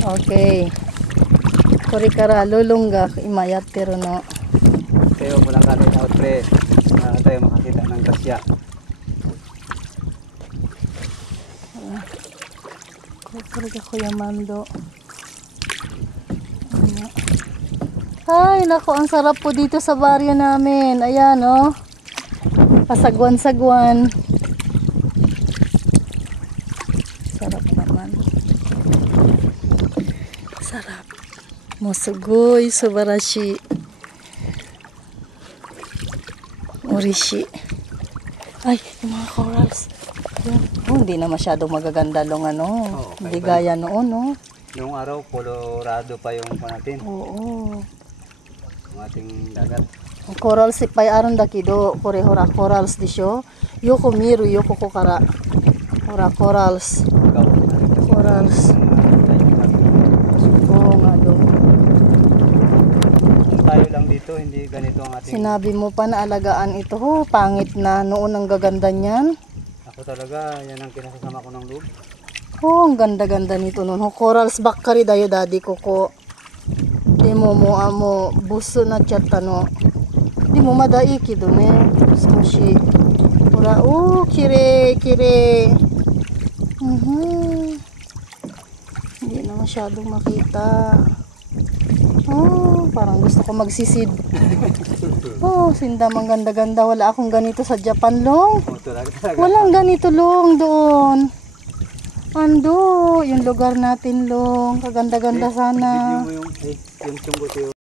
Okay. Kuri kara lulungga imayat pero no. Kaya mo lang kami out pre. Tayo makakita ng grasya. Kuri ka Kuya Mando. Ay, nako, ang sarap po dito sa baryo namin. Ayan, oh. Pasagwan-sagwan. Sarap naman. Sarap. Mosugoy, subarashi. Orishi. Ay, yung mga corals. Ayan. Oh, hindi na masyadong magaganda long ano. Oo, Hindi gaya noon, no? Noong araw, kolorado pa yung natin. Oo. Ang ating dagat. Corals pay aron dakido kore hora corals disyo yoko miru yoko kokara hora corals Ikaw. corals oo nga do. Tayo lang dito, hindi ganito ang ating... Sinabi mo pa na alagaan ito, ho, pangit na noon ang gaganda niyan. Ako talaga, yan ang kinasasama ko ng loob. Oh, ang ganda-ganda nito noon. Ho, corals bakkari dayo daddy ko ko. Di mo amo buso na chat no. Di mo madaiki do ne. Sushi. Ora, oh, kire. Hindi na masyadong makita. Oh, parang gusto ko magsisid. Oh, sindam ang ganda-ganda. Wala akong ganito sa Japan, long. Oh, talaga. Walang ganito, long, doon. Ando, yung lugar natin, long. Kaganda-ganda sana. Video mo yung sunggot yung